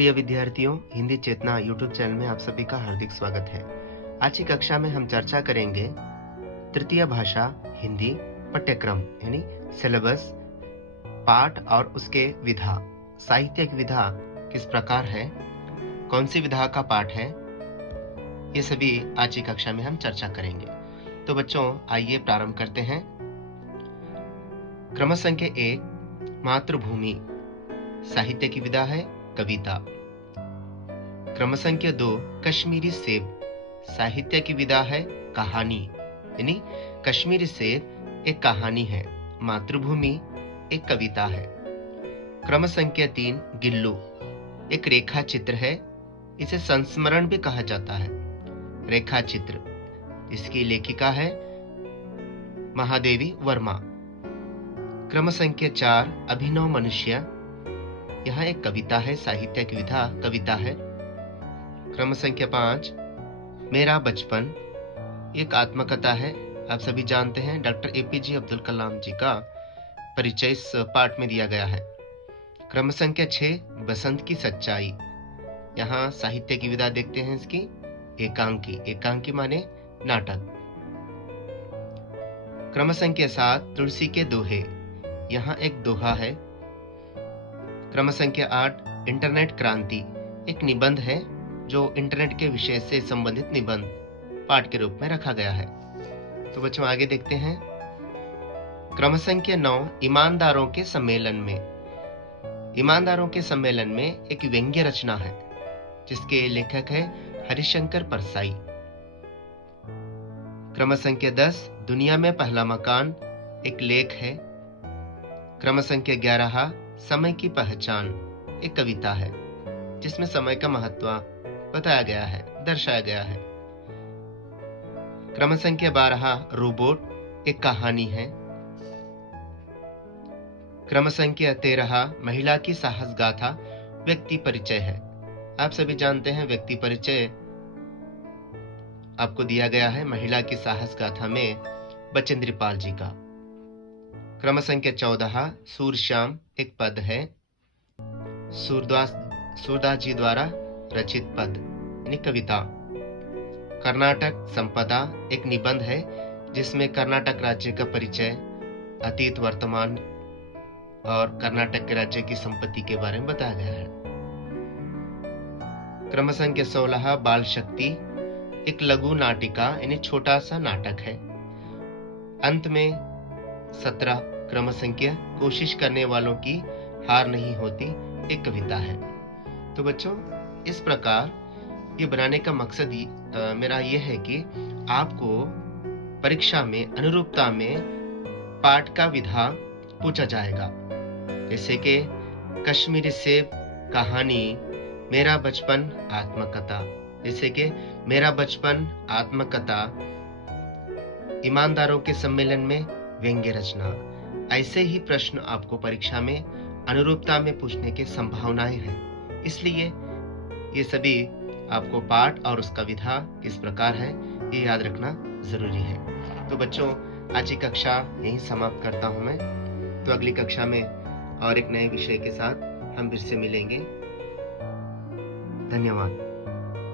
प्रिय विद्यार्थियों, हिंदी चेतना YouTube channel में आप सभी का हार्दिक स्वागत है। आज की कक्षा में हम चर्चा करेंगे तृतीय भाषा हिंदी पाठ्यक्रम यानी सिलेबस, पाठ और उसके विधा। साहित्यिक विधा किस प्रकार है, कौन सी विधा का पाठ है, ये सभी आज की कक्षा में हम चर्चा करेंगे। तो बच्चों, आइए प्रारंभ करते हैं। क्रम संख्या 1 मातृभूमि साहित्य की विधा है कविता। क्रम संख्या 2 कश्मीरी सेब साहित्य की विधा है कहानी, यानी कश्मीरी सेब एक कहानी है, मातृभूमि एक कविता है। क्रम संख्या 3 गिल्लू एक रेखा चित्र है, इसे संस्मरण भी कहा जाता है। रेखा चित्र, इसकी लेखिका है महादेवी वर्मा। क्रम संख्या 4 अभिनव मनुष्य, यह एक कविता है, साहित्य की विधा कविता है। क्रम संख्या 5 मेरा बचपन, एक आत्मकथा है। आप सभी जानते हैं डॉक्टर एपीजे अब्दुल कलाम जी का परिचय इस पाठ में दिया गया है। क्रम संख्या 6 बसंत की सच्चाई, यहाँ साहित्य की विधा देखते हैं इसकी एकांकी। एकांकी माने नाटक। क्रम संख्या 7 तुलसी के दोहे, यहाँ एक दोहा है। क्रम संख्या 8 इंटरनेट क्रांति, एक निबंध है जो इंटरनेट के विषय से संबंधित निबंध पाठ के रूप में रखा गया है। तो बच्चों आगे देखते हैं। क्रम संख्या 9 ईमानदारों के सम्मेलन में। ईमानदारों के सम्मेलन में एक व्यंग्य रचना है जिसके लेखक है हरिशंकर परसाई। क्रम संख्या 10 दुनिया में पहला मकान, एक लेख है। क्रम संख्या 11 समय की पहचान, एक कविता है जिसमें समय का महत्व बताया गया है, दर्शाया गया है। क्रम संख्या 12 रोबोट, एक कहानी है। क्रम संख्या 13 महिला की साहस गाथा, व्यक्ति परिचय है। आप सभी जानते हैं व्यक्ति परिचय आपको दिया गया है महिला की साहस गाथा में बचेंद्र पाल जी का। क्रम संख्या 14 सूरश्याम, एक पद है, सूरदास जी द्वारा रचित पद यानी कविता। कर्नाटक संपदा, एक निबंध है जिसमें कर्नाटक राज्य का परिचय, अतीत, वर्तमान और कर्नाटक के राज्य की संपत्ति के बारे में बताया गया है। क्रम संख्या 16 बाल शक्ति, एक लघु नाटिका यानी छोटा सा नाटक है। अंत में 17 क्रम संख्या कोशिश करने वालों की हार नहीं होती, एक कविता है। तो बच्चों, इस प्रकार ये बनाने का मकसद ही मेरा ये है कि आपको परीक्षा में अनुरूपता में पाठ का विधा पूछा जाएगा, जैसे कि कश्मीरी सेब कहानी, मेरा बचपन आत्मकथा, जैसे कि मेरा बचपन आत्मकथा, ईमानदारों के सम्मेलन में व्यंग्य रचना। ऐसे ही प्रश्न आपको परीक्षा में अनुरूपता में पूछने की संभावनाएं हैं, इसलिए ये सभी आपको पाठ और उसका विधा किस प्रकार है ये याद रखना जरूरी है। तो बच्चों, आज की कक्षा यहीं समाप्त करता हूं मैं। तो अगली कक्षा में और एक नए विषय के साथ हम फिर से मिलेंगे। धन्यवाद।